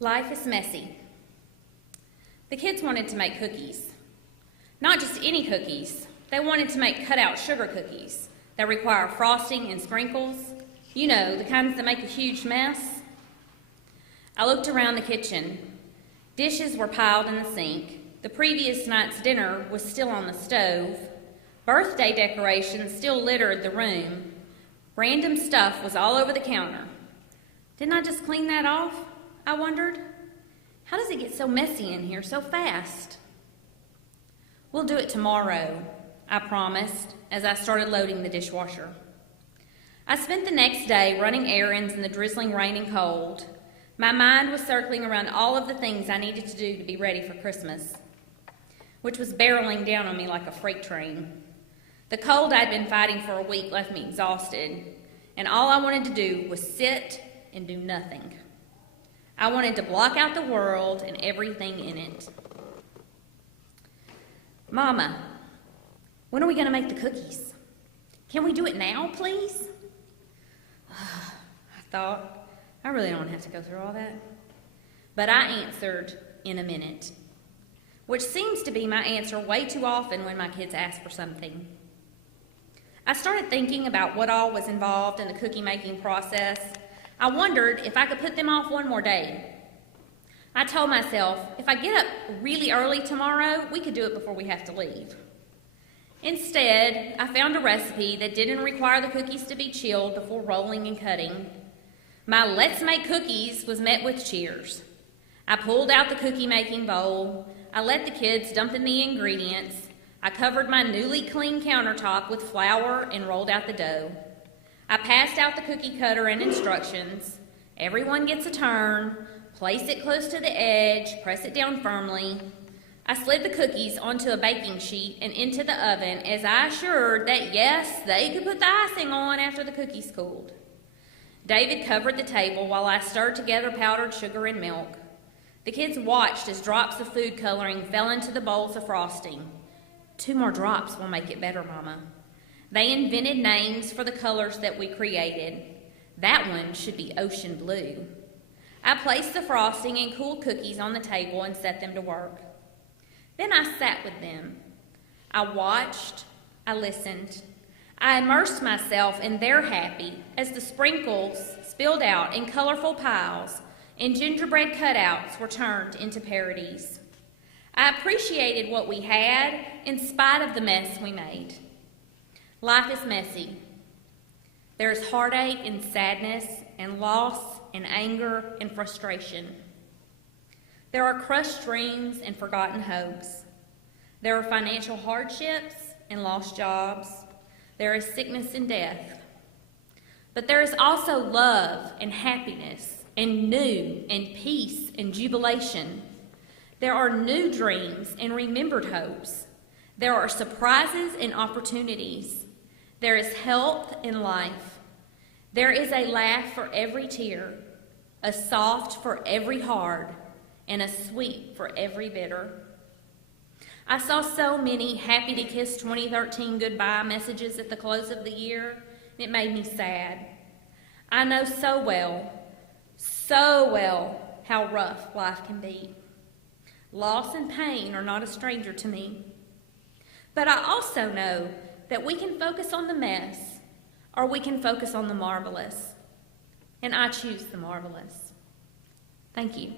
Life is messy. The kids wanted to make cookies. Not just any cookies. They wanted to make cut-out sugar cookies that require frosting and sprinkles. You know, the kinds that make a huge mess. I looked around the kitchen. Dishes were piled in the sink. The previous night's dinner was still on the stove. Birthday decorations still littered the room. Random stuff was all over the counter. Didn't I just clean that off? I wondered. How does it get so messy in here so fast? We'll do it tomorrow, I promised as I started loading the dishwasher. I spent the next day running errands in the drizzling rain and cold. My mind was circling around all of the things I needed to do to be ready for Christmas, which was barreling down on me like a freight train. The cold I'd been fighting for a week left me exhausted, and all I wanted to do was sit and do nothing. I wanted to block out the world and everything in it. Mama, when are we going to make the cookies? Can we do it now, please? I thought, I really don't have to go through all that. But I answered, in a minute, which seems to be my answer way too often when my kids ask for something. I started thinking about what all was involved in the cookie making process. I wondered if I could put them off one more day. I told myself, if I get up really early tomorrow, we could do it before we have to leave. Instead, I found a recipe that didn't require the cookies to be chilled before rolling and cutting. My let's make cookies was met with cheers. I pulled out the cookie making bowl. I let the kids dump in the ingredients. I covered my newly clean countertop with flour and rolled out the dough. I passed out the cookie cutter and instructions. Everyone gets a turn. Place it close to the edge. Press it down firmly. I slid the cookies onto a baking sheet and into the oven as I assured that, yes, they could put the icing on after the cookies cooled. David covered the table while I stirred together powdered sugar and milk. The kids watched as drops of food coloring fell into the bowls of frosting. 2 more drops will make it better, Mama. They invented names for the colors that we created. That one should be ocean blue. I placed the frosting and cooled cookies on the table and set them to work. Then I sat with them. I watched, I listened. I immersed myself in their happy as the sprinkles spilled out in colorful piles and gingerbread cutouts were turned into parodies. I appreciated what we had in spite of the mess we made. Life is messy. There is heartache and sadness and loss and anger and frustration. There are crushed dreams and forgotten hopes. There are financial hardships and lost jobs. There is sickness and death. But there is also love and happiness and new and peace and jubilation. There are new dreams and remembered hopes. There are surprises and opportunities. There is health in life. There is a laugh for every tear, a soft for every hard, and a sweet for every bitter. I saw so many happy to kiss 2013 goodbye messages at the close of the year, and it made me sad. I know so well how rough life can be. Loss and pain are not a stranger to me. But I also know that we can focus on the mess, or we can focus on the marvelous. And I choose the marvelous. Thank you.